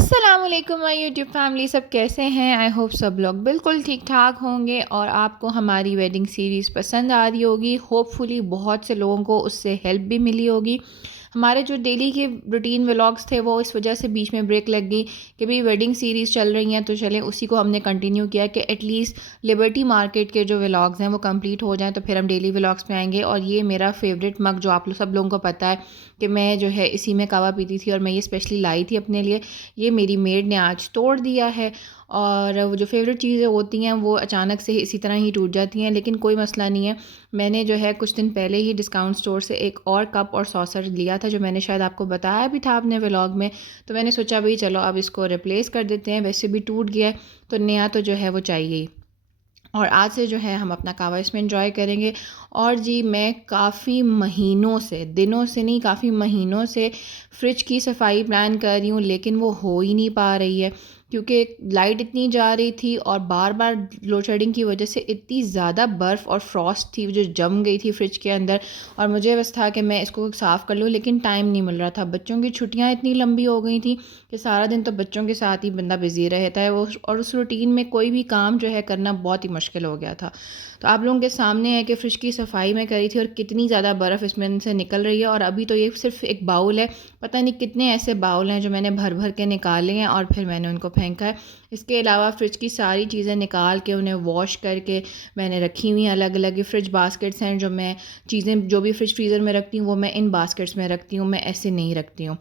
अस्सलामुअलैकुम my YouTube family, सब कैसे हैं। आई होप सब लोग बिल्कुल ठीक ठाक होंगे और आपको हमारी वेडिंग सीरीज़ पसंद आ रही होगी। होपफुली बहुत से लोगों को उससे हेल्प भी मिली होगी। हमारे जो डेली के रूटीन व्लॉग्स थे वो इस वजह से बीच में ब्रेक लग गई कि भाई वेडिंग सीरीज़ चल रही हैं तो चलें उसी को हमने कंटिन्यू किया कि एटलीस्ट लिबर्टी मार्केट के जो व्लॉग्स हैं वो कंप्लीट हो जाएं तो फिर हम डेली व्लॉग्स पे आएंगे। और ये मेरा फेवरेट मग जो आप लोग सब लोगों को पता है कि मैं जो है इसी में कहवा पीती थी और मैं ये स्पेशली लाई थी अपने लिए। ये मेरी मेड ने आज तोड़ दिया है। और वो जो फेवरेट चीज़ें होती हैं वो अचानक से ही इसी तरह ही टूट जाती हैं, लेकिन कोई मसला नहीं है। मैंने जो है कुछ दिन पहले ही डिस्काउंट स्टोर से एक और कप और सॉसर लिया था जो मैंने शायद आपको बताया भी था अपने व्लॉग में। तो मैंने सोचा भाई चलो अब इसको रिप्लेस कर देते हैं, वैसे भी टूट गया है तो नया तो जो है वो चाहिए ही। और आज से जो है हम अपना कहवा इसमें एंजॉय करेंगे। और जी मैं काफ़ी महीनों से, दिनों से नहीं काफ़ी महीनों से फ्रिज की सफाई प्लान कर रही हूँ, लेकिन वो हो ही नहीं पा रही है क्योंकि लाइट इतनी जा रही थी और बार बार लोड शेडिंग की वजह से इतनी ज़्यादा बर्फ़ और फ्रॉस्ट थी जो जम गई थी फ्रिज के अंदर। और मुझे बस था कि मैं इसको साफ़ कर लूँ, लेकिन टाइम नहीं मिल रहा था। बच्चों की छुट्टियाँ इतनी लंबी हो गई थी कि सारा दिन तो बच्चों के साथ ही बंदा बिज़ी रहता है वो, और उस रूटीन में कोई भी काम जो है करना बहुत ही मुश्किल हो गया था। तो आप लोगों के सामने है कि फ्रिज की सफाई मैं करी थी और कितनी ज़्यादा बर्फ़ इसमें से निकल रही है। और अभी तो ये सिर्फ एक बाउल है, पता नहीं कितने ऐसे बाउल हैं जो मैंने भर भर के निकाले हैं और फिर मैंने उनको फेंका है। इसके अलावा फ्रिज की सारी चीज़ें निकाल के उन्हें वॉश करके मैंने रखी हुई हैं अलग अलग। ये फ्रिज बास्केट्स हैं जो मैं चीज़ें जो भी फ्रिज फ्रीज़र में रखती हूँ वो मैं इन बास्केट्स में रखती हूँ, मैं ऐसे नहीं रखती हूँ।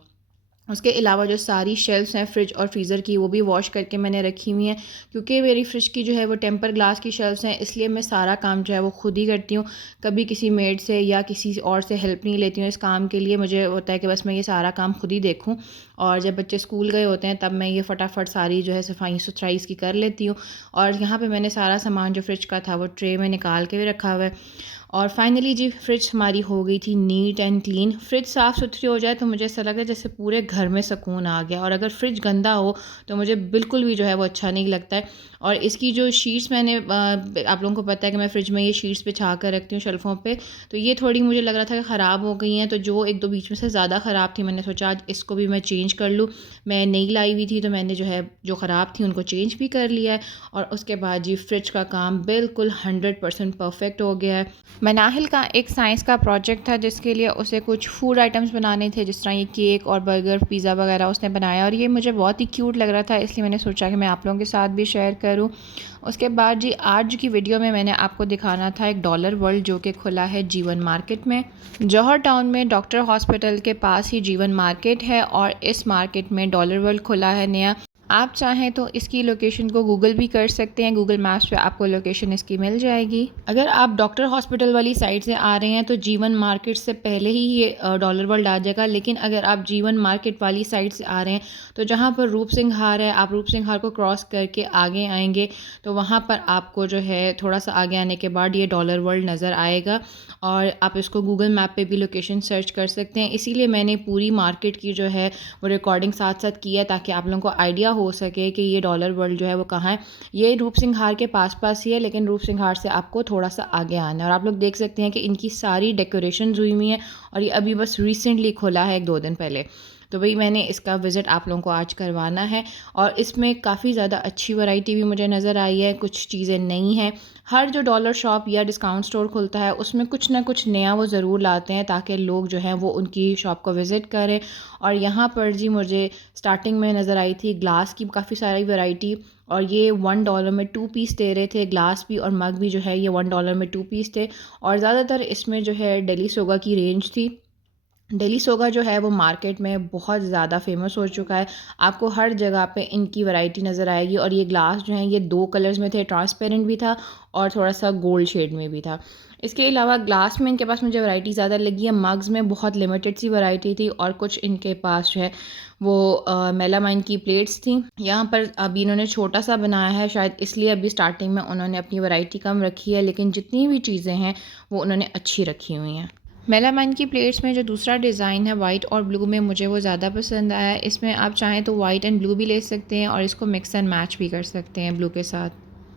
उसके अलावा जो सारी शेल्फ्स हैं फ्रिज और फ्रीज़र की वो भी वॉश करके मैंने रखी हुई हैं, क्योंकि मेरी फ्रिज की जो है वो टेम्पर ग्लास की शेल्फ्स हैं, इसलिए मैं सारा काम जो है वो खुद ही करती हूँ। कभी किसी मेड से या किसी और से हेल्प नहीं लेती हूँ इस काम के लिए। मुझे होता है कि बस मैं ये सारा काम खुद ही देखूँ। और जब बच्चे स्कूल गए होते हैं तब मैं ये फटाफट सारी जो है सफाई सुथराई इसकी कर लेती हूँ। और यहाँ पर मैंने सारा सामान जो फ्रिज का था वो ट्रे में निकाल के भी रखा हुआ है। और फाइनली जी फ्रिज हमारी हो गई थी नीट एंड क्लीन। फ्रिज साफ़ सुथरी हो जाए तो मुझे ऐसा लगता है जैसे पूरे घर में सुकून आ गया, और अगर फ्रिज गंदा हो तो मुझे बिल्कुल भी जो है वो अच्छा नहीं लगता है। और इसकी जो शीट्स मैंने आप लोगों को पता है कि मैं फ्रिज में ये शीट्स बिछा कर रखती हूँ शेल्फ़ों पे, तो ये थोड़ी मुझे लग रहा था कि ख़राब हो गई हैं। तो जो एक दो बीच में से ज़्यादा ख़राब थी मैंने सोचा आज इसको भी मैं चेंज कर लूँ। मैं नई लाई हुई थी तो मैंने जो है जो ख़राब थी उनको चेंज भी कर लिया है। और उसके बाद जी फ्रिज का काम बिल्कुल 100% परफेक्ट हो गया है। मनाहिल का एक साइंस का प्रोजेक्ट था जिसके लिए उसे कुछ फूड आइटम्स बनाने थे, जिस तरह ये केक और बर्गर पिज़्ज़ा वगैरह उसने बनाया, और ये मुझे बहुत ही क्यूट लग रहा था, इसलिए मैंने सोचा कि मैं आप लोगों के साथ भी शेयर करूं। उसके बाद जी आज की वीडियो में मैंने आपको दिखाना था एक डॉलर वर्ल्ड जो कि खुला है जीवन मार्केट में। जौहर टाउन में डॉक्टर हॉस्पिटल के पास ही जीवन मार्केट है और इस मार्केट में डॉलर वर्ल्ड खुला है नया। आप चाहें तो इसकी लोकेशन को गूगल भी कर सकते हैं, गूगल मैप्स पे आपको लोकेशन इसकी मिल जाएगी। अगर आप डॉक्टर हॉस्पिटल वाली साइड से आ रहे हैं तो जीवन मार्केट से पहले ही ये डॉलर वर्ल्ड आ जाएगा। लेकिन अगर आप जीवन मार्केट वाली साइड से आ रहे हैं तो जहाँ पर रूप सिंह हार है, आप रूप सिंह हार को क्रॉस करके आगे आएंगे तो वहाँ पर आपको जो है थोड़ा सा आगे आने के बाद ये डॉलर वर्ल्ड नज़र आएगा। और आप इसको गूगल मैप पे भी लोकेशन सर्च कर सकते हैं। इसीलिए मैंने पूरी मार्केट की जो है वो रिकॉर्डिंग साथ साथ की है ताकि आप लोगों को आइडिया हो सके कि ये डॉलर वर्ल्ड जो है वो कहाँ है। ये रूप सिंह हार के पास ही है, लेकिन रूप सिंह हार से आपको थोड़ा सा आगे आना है। और आप लोग देख सकते हैं कि इनकी सारी डेकोरेशन हुई हुई हैं और ये अभी बस रिसेंटली खोला है एक दो दिन पहले। तो भाई मैंने इसका विज़िट आप लोगों को आज करवाना है। और इसमें काफ़ी ज़्यादा अच्छी वैरायटी भी मुझे नज़र आई है, कुछ चीज़ें नई हैं। हर जो डॉलर शॉप या डिस्काउंट स्टोर खुलता है उसमें कुछ ना कुछ नया वो ज़रूर लाते हैं ताकि लोग जो हैं वो उनकी शॉप को विज़िट करें। और यहाँ पर जी मुझे स्टार्टिंग में नज़र आई थी ग्लास की काफ़ी सारी वैरायटी, और ये $1 में 2 पीस दे रहे थे, ग्लास भी और मग भी जो है ये $1 में 2 पीस थे। और ज़्यादातर इसमें जो है डेली सोगा की रेंज थी। डेली सोगा जो है वो मार्केट में बहुत ज़्यादा फेमस हो चुका है, आपको हर जगह पे इनकी वैरायटी नज़र आएगी। और ये ग्लास जो हैं ये दो कलर्स में थे, ट्रांसपेरेंट भी था और थोड़ा सा गोल्ड शेड में भी था। इसके अलावा ग्लास में इनके पास मुझे वैरायटी ज़्यादा लगी है, मग्स में बहुत लिमिटेड सी वैरायटी थी, और कुछ इनके पास जो है वो मेलामाइन की प्लेट्स थी। यहाँ पर अभी इन्होंने छोटा सा बनाया है शायद इसलिए अभी स्टार्टिंग में उन्होंने अपनी वैरायटी कम रखी है, लेकिन जितनी भी चीज़ें हैं वो उन्होंने अच्छी रखी हुई हैं। मेलामाइन की प्लेट्स में जो दूसरा डिज़ाइन है वाइट और ब्लू में मुझे वो ज़्यादा पसंद आया। इसमें आप चाहें तो वाइट एंड ब्लू भी ले सकते हैं और इसको मिक्स एंड मैच भी कर सकते हैं ब्लू के साथ।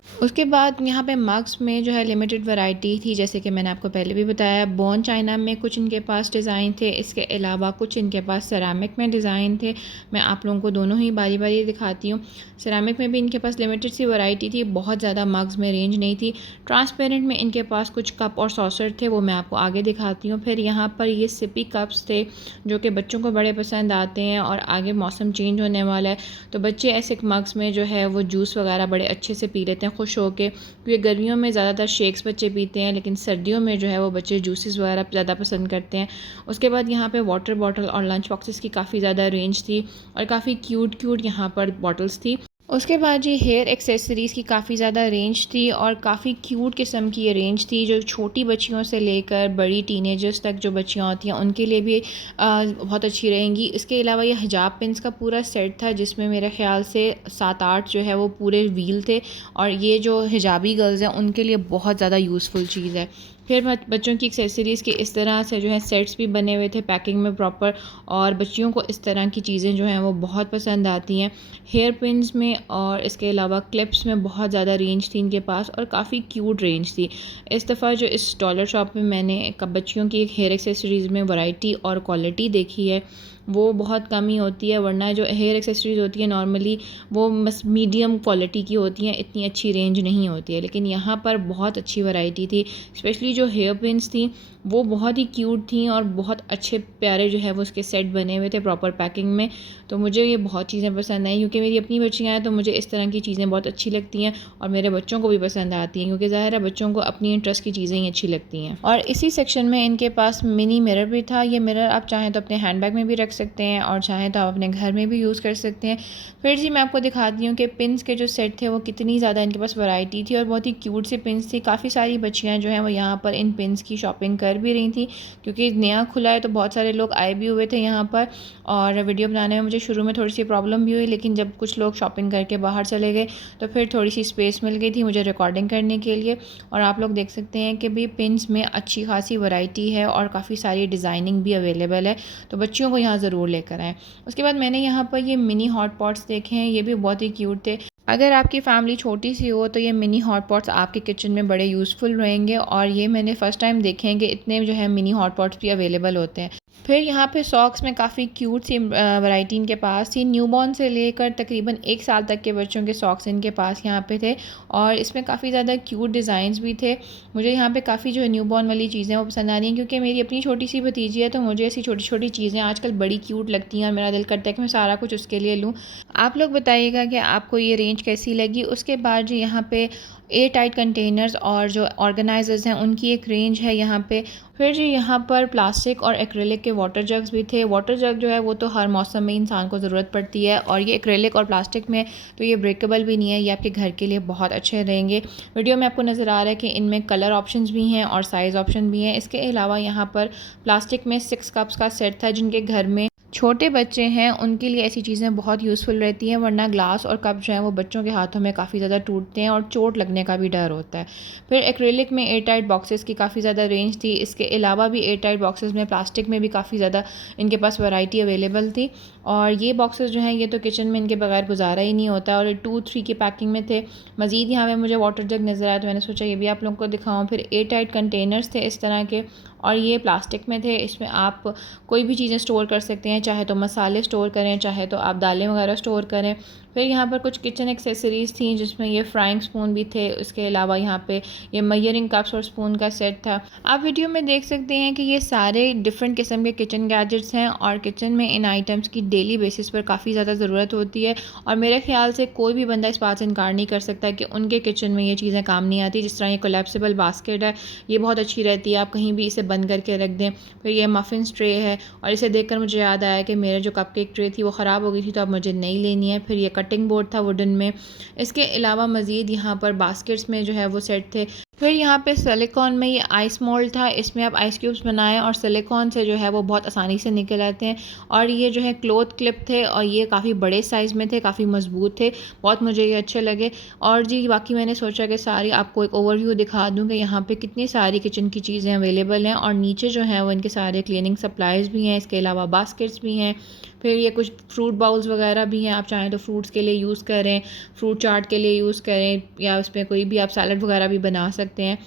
उसके बाद यहाँ पे मग्स में जो है लिमिटेड वैरायटी थी, जैसे कि मैंने आपको पहले भी बताया। बोन चाइना में कुछ इनके पास डिज़ाइन थे, इसके अलावा कुछ इनके पास सेरामिक में डिज़ाइन थे। मैं आप लोगों को दोनों ही बारी बारी दिखाती हूँ। सेरामिक में भी इनके पास लिमिटेड सी वैरायटी थी, बहुत ज़्यादा मग्स में रेंज नहीं थी। ट्रांसपेरेंट में इनके पास कुछ कप और सॉसर थे, वो मैं आपको आगे दिखाती हूँ। फिर यहाँ पर ये सिपी कप्स थे जो कि बच्चों को बड़े पसंद आते हैं, और आगे मौसम चेंज होने वाला है तो बच्चे ऐसे मग्स में जो है वो जूस वगैरह बड़े अच्छे से पी लेते हैं खुश होके, क्योंकि गर्मियों में ज़्यादातर शेक्स बच्चे पीते हैं, लेकिन सर्दियों में जो है वो बच्चे जूसेस वगैरह ज़्यादा पसंद करते हैं। उसके बाद यहाँ पे वाटर बॉटल और लंच बॉक्सेस की काफ़ी ज़्यादा रेंज थी, और काफ़ी क्यूट क्यूट यहाँ पर बॉटल्स थी। उसके बाद जी हेयर एक्सेसरीज़ की काफ़ी ज़्यादा रेंज थी, और काफ़ी क्यूट किस्म की ये रेंज थी, जो छोटी बच्चियों से लेकर बड़ी टीनेजर्स तक जो बच्चियाँ होती हैं उनके लिए भी बहुत अच्छी रहेंगी। इसके अलावा ये हिजाब पिन्स का पूरा सेट था, जिसमें मेरे ख़्याल से 7-8 जो है वो पूरे व्हील थे, और ये जो हिजाबी गर्ल्स हैं उनके लिए बहुत ज़्यादा यूज़फुल चीज़ है। फिर बच्चों की एक्सेसरीज़ के इस तरह से जो है सेट्स भी बने हुए थे पैकिंग में प्रॉपर, और बच्चियों को इस तरह की चीज़ें जो हैं वो बहुत पसंद आती हैं। हेयर पिन्स में और इसके अलावा क्लिप्स में बहुत ज़्यादा रेंज थी इनके पास, और काफ़ी क्यूट रेंज थी। इस दफ़ा जो इस डॉलर शॉप में मैंने बच्चियों की एक हेयर एक्सेसरीज़ में वैरायटी और क्वालिटी देखी है, वो बहुत कम ही होती है, वरना जो हेयर एक्सेसरीज़ होती है नॉर्मली वो बस मीडियम क्वालिटी की होती हैं, इतनी अच्छी रेंज नहीं होती है। लेकिन यहाँ पर बहुत अच्छी वैरायटी थी, स्पेशली जो हेयर पिन्स थी वो बहुत ही क्यूट थी, और बहुत अच्छे प्यारे जो है वो उसके सेट बने हुए थे प्रॉपर पैकिंग में। तो मुझे ये बहुत चीज़ें पसंद आई, क्योंकि मेरी अपनी बच्चियाँ हैं तो मुझे इस तरह की चीज़ें बहुत अच्छी लगती हैं, और मेरे बच्चों को भी पसंद आती हैं, क्योंकि ज़ाहिर है बच्चों को अपनी इंटरेस्ट की चीज़ें ही अच्छी लगती हैं। और इसी सेक्शन में इनके पास मिनी मिरर भी था। ये मिरर आप चाहें तो अपने हैंडबैग में भी रख सकते हैं, और चाहें तो आप अपने घर में भी यूज़ कर सकते हैं। फिर जी मैं आपको दिखाती हूँ कि पिन्स के जो सेट थे वो कितनी ज़्यादा इनके पास वैरायटी थी, और बहुत ही क्यूट सी पिन्स थी। काफ़ी सारी बच्चियाँ जो हैं वो यहाँ पर इन पिन्स की शॉपिंग कर भी रही थी, क्योंकि नया खुला है तो बहुत सारे लोग आए भी हुए थे यहाँ पर। और वीडियो बनाने में मुझे शुरू में थोड़ी सी प्रॉब्लम भी हुई, लेकिन जब कुछ लोग शॉपिंग करके बाहर चले गए तो फिर थोड़ी सी स्पेस मिल गई थी मुझे रिकॉर्डिंग करने के लिए। और आप लोग देख सकते हैं कि भी पिन्स में अच्छी खासी वैरायटी है, और काफ़ी सारी डिज़ाइनिंग भी अवेलेबल है, तो बच्चियों को यहाँ ज़रूर लेकर आएँ। उसके बाद मैंने यहाँ पर ये मिनी हॉट पॉट्स देखे हैं, ये भी बहुत ही क्यूट थे। अगर आपकी फ़ैमिली छोटी सी हो तो ये मिनी हॉट पॉट्स आपके किचन में बड़े यूज़फुल रहेंगे, और ये मैंने फ़र्स्ट टाइम देखे हैं कि इतने जो है मिनी हॉट पॉट्स भी अवेलेबल होते हैं। फिर यहाँ पे सॉक्स में काफ़ी क्यूट सी वैरायटी इनके पास थी। न्यूबॉर्न से लेकर तकरीबन 1 साल तक के बच्चों के सॉक्स इनके पास यहाँ पे थे, और इसमें काफ़ी ज़्यादा क्यूट डिज़ाइंस भी थे। मुझे यहाँ पे काफ़ी जो है न्यूबॉर्न वाली चीज़ें वो पसंद आ रही हैं, क्योंकि मेरी अपनी छोटी सी भतीजी है, तो मुझे ऐसी छोटी छोटी चीज़ें आजकल बड़ी क्यूट लगती हैं, और मेरा दिल करता है कि मैं सारा कुछ उसके लिए लूँ। आप लोग बताइएगा कि आपको ये रेंज कैसी लगी। उसके बाद जो यहाँ पे एयर टाइट कंटेनर्स और जो ऑर्गेनाइजर्स हैं उनकी एक रेंज है यहाँ पे। फिर जो यहाँ पर प्लास्टिक और एक्रेलिक के वाटर जग्स भी थे। वाटर जग जो है वो तो हर मौसम में इंसान को ज़रूरत पड़ती है, और ये एक्रेलिक और प्लास्टिक में तो ये ब्रेकेबल भी नहीं है, ये आपके घर के लिए बहुत अच्छे रहेंगे। वीडियो में आपको नज़र आ रहा है कि इनमें कलर ऑप्शंस भी हैं और साइज़ ऑप्शन भी हैं। इसके अलावा यहाँ पर प्लास्टिक में 6 कप्स का सेट था, जिनके घर में छोटे बच्चे हैं उनके लिए ऐसी चीज़ें बहुत यूज़फुल रहती हैं, वरना ग्लास और कप जो हैं वो बच्चों के हाथों में काफ़ी ज़्यादा टूटते हैं और चोट लगने का भी डर होता है। फिर एक्रेलिक में एयर टाइट बॉक्सेस की काफ़ी ज़्यादा रेंज थी। इसके अलावा भी एयर टाइट बॉक्सेस में प्लास्टिक में भी काफ़ी ज़्यादा इनके पास वैरायटी अवेलेबल थी, और ये बॉक्सेस जो हैं ये तो किचन में इनके बगैर गुजारा ही नहीं होता, और ये 2-3 की पैकिंग में थे। मज़ीद यहाँ पे मुझे वाटर जग नज़र आया तो मैंने सोचा ये भी आप लोगों को दिखाऊँ। फिर एयर टाइट कंटेनर्स थे इस तरह के, और ये प्लास्टिक में थे। इसमें आप कोई भी चीज़ें स्टोर कर सकते हैं, चाहे तो मसाले स्टोर करें, चाहे तो आप दालें वगैरह स्टोर करें। फिर यहाँ पर कुछ किचन एक्सेसरीज़ थी, जिसमें ये फ्राइंग स्पून भी थे। इसके अलावा यहाँ पे ये मेजरिंग कप्स और स्पून का सेट था। आप वीडियो में देख सकते हैं कि ये सारे डिफरेंट किस्म के किचन गैजेट्स हैं, और किचन में इन आइटम्स की डेली बेसिस पर काफ़ी ज़्यादा ज़रूरत होती है, और मेरे ख्याल से कोई भी बंदा इस बात से इनकार नहीं कर सकता कि उनके किचन में ये चीज़ें काम नहीं आती। जिस तरह ये कोलैप्सिबल बास्केट है, ये बहुत अच्छी रहती है, आप कहीं भी इसे बंद करके रख दें। फिर ये मफ़िन ट्रे है, और इसे देखकर मुझे याद आया कि मेरे जो कपकेक ट्रे थी वो ख़राब हो गई थी, तो अब मुझे नई लेनी है। फिर ये कटिंग बोर्ड था वुडन में। इसके अलावा मज़ीद यहाँ पर बास्केट्स में जो है वो सेट थे। फिर यहाँ पे सिलिकॉन में ये आइस मोल्ड था, इसमें आप आइस क्यूब्स बनाएं और सिलिकॉन से जो है वो बहुत आसानी से निकल आते हैं। और ये जो है क्लॉथ क्लिप थे और ये काफ़ी बड़े साइज़ में थे, काफ़ी मज़बूत थे, बहुत मुझे ये अच्छे लगे। और जी बाकी मैंने सोचा कि सारी आपको एक ओवरव्यू दिखा दूँ कि यहाँ पे कितनी सारी किचन की चीज़ें अवेलेबल हैं। और नीचे जो है वो इनके सारे क्लीनिंग सप्लाइज़ भी हैं, इसके अलावा बास्केट्स भी हैं। फिर ये कुछ फ्रूट बाउल्स वगैरह भी हैं, आप चाहें तो फ्रूट्स के लिए यूज़ करें, फ्रूट चाट के लिए यूज़ करें, या उसमें कोई भी आप सैलड वगैरह भी बना सकते हैं।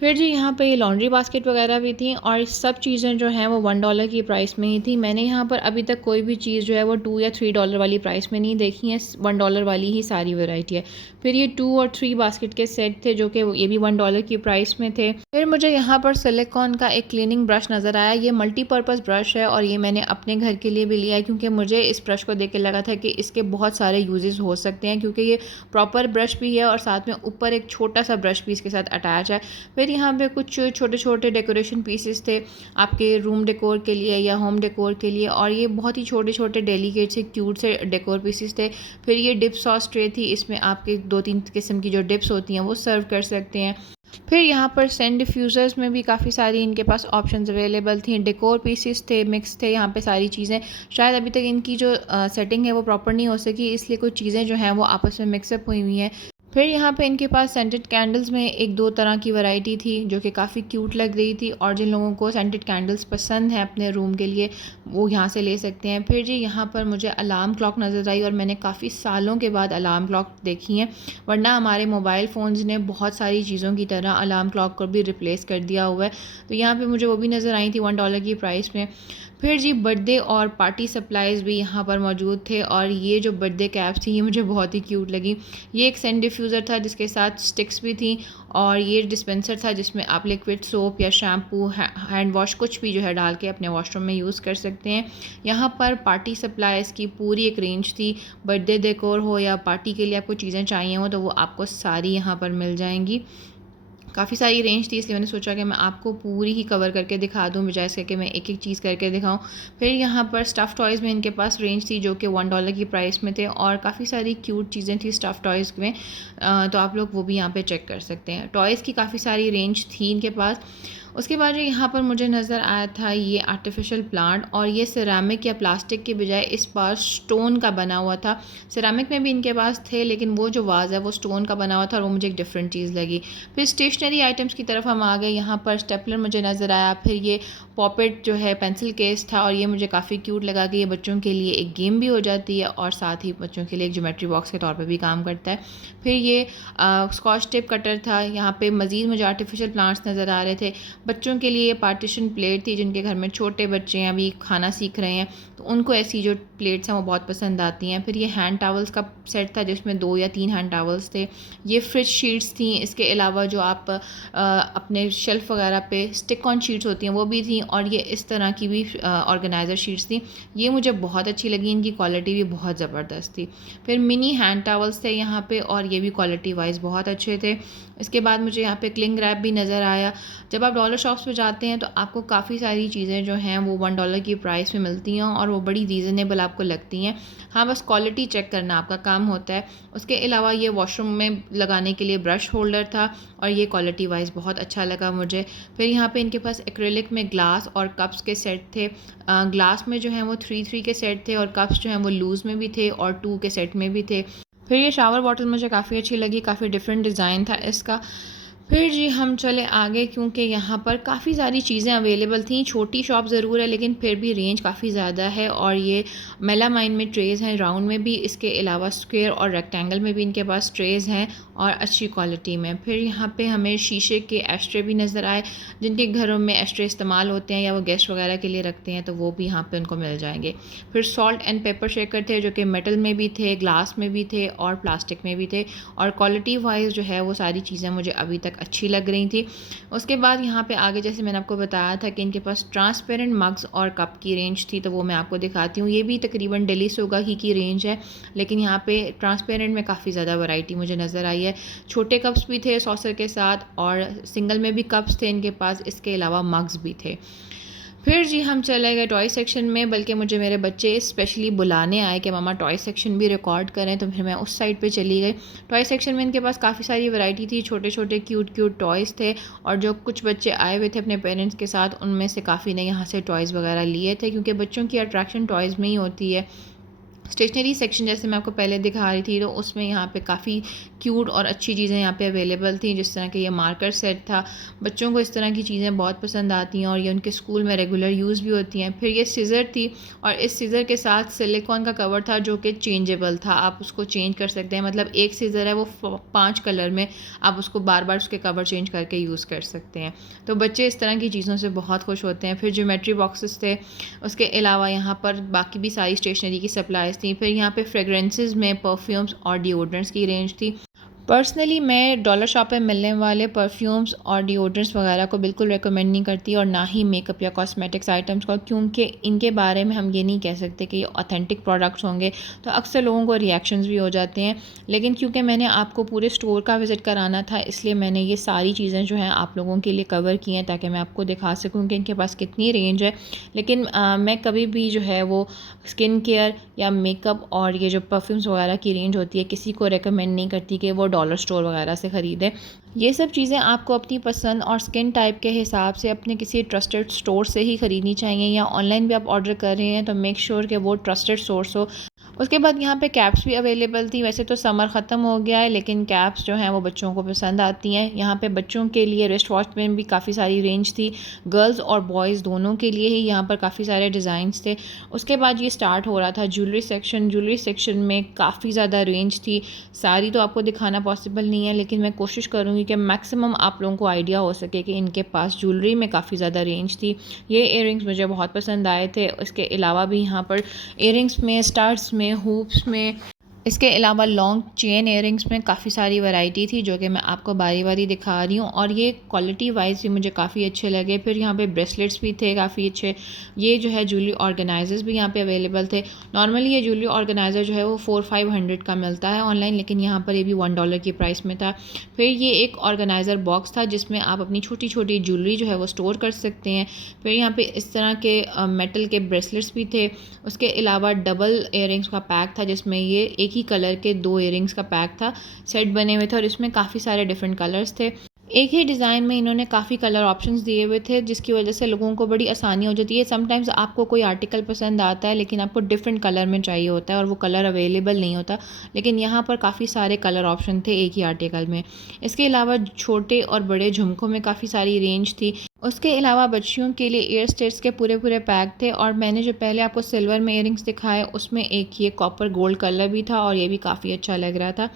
फिर जी यहाँ पे ये लॉन्ड्री बास्केट वगैरह भी थी और सब चीज़ें जो हैं वो $1 की प्राइस में ही थी। मैंने यहाँ पर अभी तक कोई भी चीज़ जो है वो $2 या $3 वाली प्राइस में नहीं देखी है, $1 वाली ही सारी वैरायटी है। फिर ये 2 और 3 बास्केट के सेट थे जो कि ये भी $1 की प्राइस में थे। फिर मुझे यहाँ पर सिलिकॉन का एक क्लीनिंग ब्रश नज़र आया। ये मल्टीपर्पज़ ब्रश है और ये मैंने अपने घर के लिए भी लिया है, क्योंकि मुझे इस ब्रश को देख के लगा था कि इसके बहुत सारे यूजेस हो सकते हैं, क्योंकि ये प्रॉपर ब्रश भी है और साथ में ऊपर एक छोटा सा ब्रश भी इसके साथ अटैच है। फिर यहाँ पे कुछ छोटे छोटे डेकोरेशन पीसेस थे आपके रूम डेकोर के लिए या होम डेकोर के लिए, और ये बहुत ही छोटे छोटे डेलिकेट से क्यूट से डेकोर पीसेस थे। फिर ये डिप सॉस ट्रे थी, इसमें आपके 2-3 किस्म की जो डिप्स होती हैं वो सर्व कर सकते हैं। फिर यहाँ पर सेंट डिफ्यूज़र्स में भी काफ़ी सारी इनके पास ऑप्शंस अवेलेबल थी, डेकोर पीसेस थे, मिक्स थे यहाँ पे सारी चीज़ें। शायद अभी तक इनकी जो सेटिंग है वो प्रॉपर नहीं हो सकी, इसलिए कुछ चीज़ें जो हैं वो आपस में मिक्सअप हुई हुई हैं। फिर यहाँ पे इनके पास सेंटेड कैंडल्स में 1-2 तरह की वैरायटी थी जो कि काफ़ी क्यूट लग रही थी, और जिन लोगों को सेंटेड कैंडल्स पसंद हैं अपने रूम के लिए वो यहाँ से ले सकते हैं। फिर जी यहाँ पर मुझे अलार्म क्लॉक नज़र आई और मैंने काफ़ी सालों के बाद अलार्म क्लॉक देखी है, वरना हमारे मोबाइल फ़ोन्स ने बहुत सारी चीज़ों की तरह अलार्म क्लॉक को भी रिप्लेस कर दिया हुआ है। तो यहाँ पर मुझे वो भी नज़र आई थी $1 की प्राइस में। फिर जी बर्थडे और पार्टी सप्लाइज़ भी यहाँ पर मौजूद थे, और ये जो बर्थडे कैप्स थी ये मुझे बहुत ही क्यूट लगी। ये एक सेंट डिफ्यूज़र था जिसके साथ स्टिक्स भी थी, और ये डिस्पेंसर था जिसमें आप लिक्विड सोप या शैम्पू, हैंड वॉश कुछ भी जो है डाल के अपने वॉशरूम में यूज़ कर सकते हैं। यहाँ पर पार्टी सप्लाइज़ की पूरी एक रेंज थी, बर्थडे डेकोर हो या पार्टी के लिए आपको चीज़ें चाहिए हो तो वो आपको सारी यहाँ पर मिल जाएंगी। काफ़ी सारी रेंज थी, इसलिए मैंने सोचा कि मैं आपको पूरी ही कवर करके दिखा दूँ बजाय इसके कि मैं एक एक चीज़ करके दिखाऊँ। फिर यहाँ पर स्टफ़ टॉयज़ में इनके पास रेंज थी जो कि $1 की प्राइस में थे, और काफ़ी सारी क्यूट चीज़ें थी स्टफ़ टॉयज़ में। तो आप लोग वो भी यहाँ पे चेक कर सकते हैं। टॉयज़ की काफ़ी सारी रेंज थी इनके पास। उसके बाद जो यहाँ पर मुझे नज़र आया था ये आर्टिफिशियल प्लांट, और ये सिरेमिक या प्लास्टिक के बजाय इस बार स्टोन का बना हुआ था। सिरेमिक में भी इनके पास थे लेकिन वो जो वाज़ है वो स्टोन का बना हुआ था और वो मुझे एक डिफरेंट चीज़ लगी। फिर स्टेशनरी आइटम्स की तरफ हम आ गए। यहाँ पर स्टेपलर मुझे नज़र आया, फिर ये पॉपेट जो है पेंसिल केस था, और ये मुझे काफ़ी क्यूट लगा कि ये बच्चों के लिए एक गेम भी हो जाती है और साथ ही बच्चों के लिए एक ज्योमेट्री बॉक्स के तौर पर भी काम करता है। फिर ये स्कॉच टेप कटर था। यहाँ पे मज़ीद मुझे आर्टिफिशियल प्लांट्स नज़र आ रहे थे। बच्चों के लिए पार्टीशन प्लेट थी, जिनके घर में छोटे बच्चे हैं अभी खाना सीख रहे हैं तो उनको ऐसी जो प्लेट्स हैं वो बहुत पसंद आती हैं। फिर ये हैंड टावल्स का सेट था जिसमें 2 या 3 हैंड टावल्स थे। ये फ्रिज शीट्स थी, इसके अलावा जो आप अपने शेल्फ़ वगैरह पे स्टिक ऑन शीट्स होती हैं वो भी थी, और ये इस तरह की भी ऑर्गेनाइज़र शीट्स थी। ये मुझे बहुत अच्छी लगी, इनकी क्वालिटी भी बहुत ज़बरदस्त थी। फिर मिनी हैंड टावल्स थे यहाँ पे, और ये भी क्वालिटी वाइज बहुत अच्छे थे। इसके बाद मुझे यहाँ पे क्लिंग रैप भी नज़र आया। जब आप डॉलर शॉप्स पे जाते हैं तो आपको काफ़ी सारी चीज़ें जो हैं वो $1 की प्राइस में मिलती हैं और वो बड़ी रीज़नेबल आपको लगती हैं। हाँ, बस क्वालिटी चेक करना आपका काम होता है। उसके अलावा ये वॉशरूम में लगाने के लिए ब्रश होल्डर था, और ये क्वालिटी वाइज बहुत अच्छा लगा मुझे। फिर यहाँ पे इनके पास एक्रेलिक में ग्लास और कप्स के सेट थे। ग्लास में जो है वो 3-3 के सेट थे, और कप्स जो हैं वो लूज़ में भी थे और 2 के सेट में भी थे। फिर ये शावर बॉटल मुझे काफ़ी अच्छी लगी, काफ़ी डिफरेंट डिज़ाइन था इसका। फिर जी हम चले आगे, क्योंकि यहाँ पर काफ़ी सारी चीज़ें अवेलेबल थी। छोटी शॉप ज़रूर है लेकिन फिर भी रेंज काफ़ी ज़्यादा है, और ये मेलामाइन में ट्रेज़ हैं, राउंड में भी, इसके अलावा स्क्वायर और रेक्टेंगल में भी इनके पास ट्रेज़ हैं और अच्छी क्वालिटी में। फिर यहाँ पे हमें शीशे के एस्ट्रे भी नज़र आए, जिनके घरों में एस्ट्रे इस्तेमाल होते हैं या वो गेस्ट वगैरह के लिए रखते हैं तो वो भी यहाँ पे उनको मिल जाएंगे। फिर सॉल्ट एंड पेपर शेकर थे जो कि मेटल में भी थे, ग्लास में भी थे और प्लास्टिक में भी थे, और क्वालिटी वाइज जो है वो सारी चीज़ें मुझे अभी तक अच्छी लग रही थी। उसके बाद यहाँ पे आगे जैसे मैंने आपको बताया था कि इनके पास ट्रांसपेरेंट मग्स और कप की रेंज थी, तो वो मैं आपको दिखाती हूँ। ये भी तकरीबन डेली सोगा ही की रेंज है, लेकिन यहाँ पे ट्रांसपेरेंट में काफ़ी ज़्यादा वैरायटी मुझे नज़र आई है। छोटे कप्स भी थे सॉसर के साथ, और सिंगल में भी कप्स थे इनके पास, इसके अलावा मग्स भी थे। फिर जी हम चले गए टॉय सेक्शन में, बल्कि मुझे मेरे बच्चे स्पेशली बुलाने आए कि मम्मा टॉय सेक्शन भी रिकॉर्ड करें, तो फिर मैं उस साइड पे चली गई। टॉय सेक्शन में इनके पास काफ़ी सारी वैरायटी थी, छोटे-छोटे क्यूट-क्यूट टॉयज़ थे और जो कुछ बच्चे आए हुए थे अपने पेरेंट्स के साथ, उनमें से काफ़ी ने यहाँ से टॉयज़ वगैरह लिए थे, क्योंकि बच्चों की अट्रैक्शन टॉयज़ में ही होती है। स्टेशनरी सेक्शन जैसे मैं आपको पहले दिखा रही थी, तो उसमें यहाँ पे काफ़ी क्यूट और अच्छी चीज़ें यहाँ पे अवेलेबल थी, जिस तरह के ये मार्कर सेट था। बच्चों को इस तरह की चीज़ें बहुत पसंद आती हैं और ये उनके स्कूल में रेगुलर यूज़ भी होती हैं। फिर ये सीज़र थी और इस सीज़र के साथ सिलिकॉन का कवर था जो कि चेंजेबल था, आप उसको चेंज कर सकते हैं। मतलब एक सीज़र है वो 5 कलर में, आप उसको बार बार उसके कवर चेंज करके यूज़ कर सकते हैं। तो बच्चे इस तरह की चीज़ों से बहुत खुश होते हैं। फिर ज्योमेट्री बॉक्सेस थे, उसके अलावा यहाँ पर बाकी भी सारी स्टेशनरी की सप्लाईज़ थी। फिर यहाँ पे फ्रेगरेंसेस में परफ्यूम्स और डिओड्रेंट्स की रेंज थी। पर्सनली मैं डॉलर शॉप पे मिलने वाले परफ्यूम्स और डिओड्रेंट्स वगैरह को बिल्कुल रेकमेंड नहीं करती, और ना ही मेकअप या कॉस्मेटिक्स आइटम्स को, क्योंकि इनके बारे में हम ये नहीं कह सकते कि ये ऑथेंटिक प्रोडक्ट्स होंगे, तो अक्सर लोगों को रिएक्शंस भी हो जाते हैं। लेकिन क्योंकि मैंने आपको पूरे स्टोर का विज़िट कराना था, इसलिए मैंने ये सारी चीज़ें जो हैं आप लोगों के लिए कवर की हैं, ताकि मैं आपको दिखा सकूँ कि इनके पास कितनी रेंज है। लेकिन मैं कभी भी जो है वो स्किन केयर या मेकअप और ये जो परफ्यूम्स वगैरह की रेंज होती है, किसी को रेकमेंड नहीं करती कि वो डॉलर स्टोर वगैरह से ख़रीदें। ये सब चीज़ें आपको अपनी पसंद और स्किन टाइप के हिसाब से अपने किसी ट्रस्टेड स्टोर से ही ख़रीदनी चाहिए, या ऑनलाइन भी आप ऑर्डर कर रहे हैं तो मेक श्योर कि वो ट्रस्टेड सोर्स हो। उसके बाद यहाँ पे कैप्स भी अवेलेबल थी। वैसे तो समर ख़त्म हो गया है, लेकिन कैप्स जो हैं वो बच्चों को पसंद आती हैं। यहाँ पे बच्चों के लिए रिस्ट वॉच में भी काफ़ी सारी रेंज थी, गर्ल्स और बॉयज़ दोनों के लिए ही यहाँ पर काफ़ी सारे डिज़ाइंस थे। उसके बाद ये स्टार्ट हो रहा था ज्वेलरी सेक्शन। ज्वेलरी सेक्शन में काफ़ी ज़्यादा रेंज थी, सारी तो आपको दिखाना पॉसिबल नहीं है, लेकिन मैं कोशिश करूँगी कि मैक्सिमम आप लोगों को आइडिया हो सके कि इनके पास ज्वेलरी में काफ़ी ज़्यादा रेंज थी। ये इयररिंग्स मुझे बहुत पसंद आए थे। इसके अलावा भी यहाँ पर इयररिंग्स में, स्टड्स में, हुप्स में, इसके अलावा लॉन्ग चेन इयररिंग्स में काफ़ी सारी वैरायटी थी, जो कि मैं आपको बारी-बारी दिखा रही हूँ, और ये क्वालिटी वाइज भी मुझे काफ़ी अच्छे लगे। फिर यहाँ पे ब्रेसलेट्स भी थे काफ़ी अच्छे। ये जो है ज्वेलरी ऑर्गेनाइज़र्स भी यहाँ पे अवेलेबल थे। नॉर्मली ये ज्वेलरी ऑर्गेनाइज़र जो है वो 400-500 का मिलता है ऑनलाइन, लेकिन यहाँ पर ये भी $1 की प्राइस में था। फिर ये एक ऑर्गेनाइज़र बॉक्स था जिसमें आप अपनी छोटी-छोटी ज्वेलरी जो है वो स्टोर कर सकते हैं। फिर यहाँ पे इस तरह के मेटल के ब्रेसलेट्स भी थे। उसके अलावा डबल इयररिंग्स का पैक था, जिसमें ये एक ही कलर के 2 इयररिंग्स का पैक था, सेट बने हुए थे, और इसमें काफ़ी सारे डिफरेंट कलर्स थे। एक ही डिज़ाइन में इन्होंने काफ़ी कलर ऑप्शंस दिए हुए थे, जिसकी वजह से लोगों को बड़ी आसानी हो जाती है। समटाइम्स आपको कोई आर्टिकल पसंद आता है, लेकिन आपको डिफरेंट कलर में चाहिए होता है और वो कलर अवेलेबल नहीं होता, लेकिन यहाँ पर काफ़ी सारे कलर ऑप्शन थे एक ही आर्टिकल में। इसके अलावा छोटे और बड़े झुमकों में काफ़ी सारी रेंज थी। उसके अलावा बच्चियों के लिए ईयर स्टेट्स के पूरे पैक थे, और मैंने जो पहले आपको सिल्वर में इयररिंग्स दिखाए, उसमें एक ये कॉपर गोल्ड कलर भी था, और ये भी काफ़ी अच्छा लग रहा था।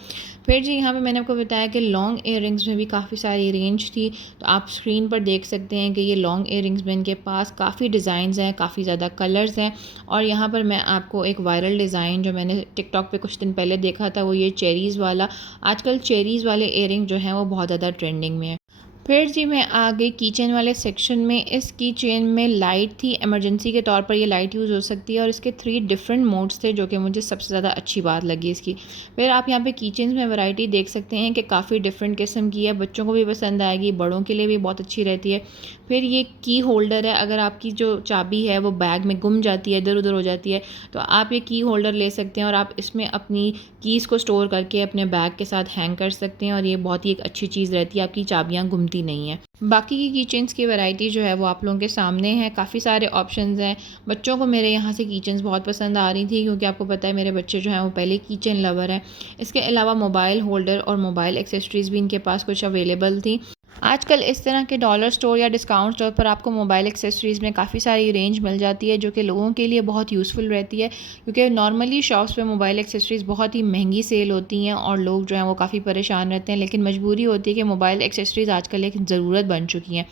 फिर जी यहाँ पे मैंने आपको बताया कि लॉन्ग इयररिंग्स में भी काफ़ी सारी रेंज थी, तो आप स्क्रीन पर देख सकते हैं कि ये लॉन्ग इयररिंग्स में इनके पास काफ़ी डिज़ाइंस हैं, काफ़ी ज़्यादा कलर्स हैं। और यहाँ पर मैं आपको एक वायरल डिज़ाइन जो मैंने टिकटॉक पे कुछ दिन पहले देखा था, वो ये चेरीज़ वाला। आजकल चेरीज़ वाले इयररिंग जो हैं वो बहुत ज़्यादा ट्रेंडिंग में है। फिर जी मैं आ गई की चेन वाले सेक्शन में। इस की चेन में लाइट थी, इमरजेंसी के तौर पर ये लाइट यूज़ हो सकती है, और इसके 3 डिफरेंट मोड्स थे, जो कि मुझे सबसे ज़्यादा अच्छी बात लगी इसकी। फिर आप यहाँ पे की चेन्स में वैरायटी देख सकते हैं कि काफ़ी डिफरेंट किस्म की है, बच्चों को भी पसंद आएगी, बड़ों के लिए भी बहुत अच्छी रहती है। फिर ये की होल्डर है, अगर आपकी जो चाबी है वो बैग में गुम जाती है, इधर उधर हो जाती है, तो आप ये की होल्डर ले सकते हैं और आप इसमें अपनी कीज़ को स्टोर करके अपने बैग के साथ हैंग कर सकते हैं, और ये बहुत ही एक अच्छी चीज़ रहती है, आपकी चाबियाँ गुमती नहीं है। बाकी की कीचेन्स की वैरायटी जो है वो आप लोगों के सामने है, काफ़ी सारे ऑप्शंस हैं। बच्चों को मेरे यहाँ से कीचेन्स बहुत पसंद आ रही थी, क्योंकि आपको पता है मेरे बच्चे जो हैं वो पहले कीचेन लवर हैं। इसके अलावा मोबाइल होल्डर और मोबाइल एक्सेसरीज़ भी इनके पास कुछ अवेलेबल थी। आजकल इस तरह के डॉलर स्टोर या डिस्काउंट स्टोर पर आपको मोबाइल एक्सेसरीज़ में काफ़ी सारी रेंज मिल जाती है, जो कि लोगों के लिए बहुत यूज़फुल रहती है, क्योंकि नॉर्मली शॉप्स पे मोबाइल एक्सेसरीज़ बहुत ही महंगी सेल होती हैं और लोग जो हैं वो काफ़ी परेशान रहते हैं, लेकिन मजबूरी होती है कि मोबाइल एक्सेसरीज़ आजकल एक ज़रूरत बन चुकी हैं।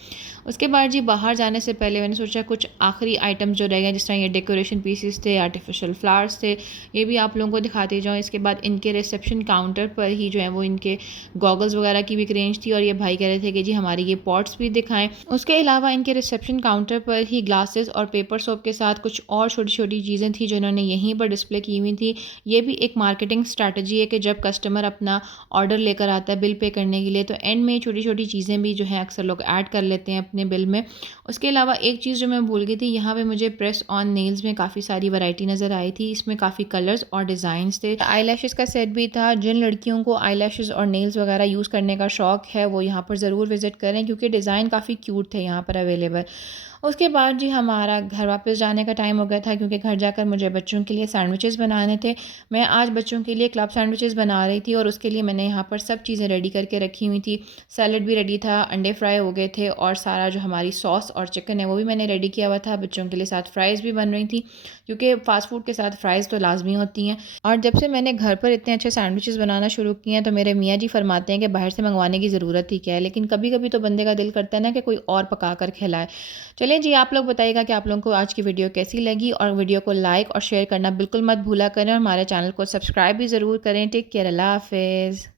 उसके बाद जी बाहर जाने से पहले मैंने सोचा कुछ आखिरी आइटम्स जो रह गए, जिस तरह ये डेकोरेशन पीसेस थे, आर्टिफिशियल फ्लावर्स थे, ये भी आप लोगों को दिखाती जाऊँ। इसके बाद इनके रिसेप्शन काउंटर पर ही जो है वो इनके गॉगल्स वगैरह की भी एक रेंज थी, और ये भाई कह रहे थे कि जी हमारी ये पॉट्स भी दिखाएं। उसके अलावा इनके रिसेप्शन काउंटर पर ही ग्लासेस और पेपर सोप के साथ कुछ और छोटी छोटी चीज़ें थी जो इन्होंने यहीं पर डिस्प्ले की हुई थी। ये भी एक मार्केटिंग स्ट्रैटेजी है कि जब कस्टमर अपना ऑर्डर लेकर आता है बिल पे करने के लिए, तो एंड में छोटी छोटी चीज़ें भी जो है अक्सर लोग ऐड कर लेते हैं अपने बिल में। उसके अलावा एक चीज़ जो मैं भूल गई थी, यहाँ पे मुझे प्रेस ऑन नेल्स में काफ़ी सारी वैरायटी नज़र आई थी। इसमें काफ़ी कलर्स और डिज़ाइंस थे। आई लैशेज़ का सेट भी था। जिन लड़कियों को आई लैशेज़ और नेल्स वगैरह यूज़ करने का शौक़ है वो यहाँ पर ज़रूर विज़िट करें, क्योंकि डिज़ाइन काफ़ी क्यूट थे यहाँ पर अवेलेबल। उसके बाद जी हमारा घर वापस जाने का टाइम हो गया था, क्योंकि घर जाकर मुझे बच्चों के लिए सैंडविचेस बनाने थे। मैं आज बच्चों के लिए क्लब सैंडविचेस बना रही थी और उसके लिए मैंने यहाँ पर सब चीज़ें रेडी करके रखी हुई थी। सैलड भी रेडी था, अंडे फ्राई हो गए थे और सारा जो हमारी सॉस और चिकन है वो भी मैंने रेडी किया हुआ था। बच्चों के लिए साथ फ्राइज़ भी बन रही थी, क्योंकि फ़ास्ट फूड के साथ फ्राइज़ तो लाजमी होती हैं। और जब से मैंने घर पर इतने अच्छे सैंडविचेस बनाना शुरू किए हैं तो मेरे मियाँ जी फरमाते हैं कि बाहर से मंगवाने की ज़रूरत ही क्या है, लेकिन कभी कभी तो बंदे का दिल करता है ना कि कोई और पका कर खिलाए। चलिए जी, आप लोग बताइएगा कि आप लोगों को आज की वीडियो कैसी लगी, और वीडियो को लाइक और शेयर करना बिल्कुल मत भूला करें और हमारे चैनल को सब्सक्राइब भी ज़रूर करें। टेक केयर, अल्लाह हाफ़िज़।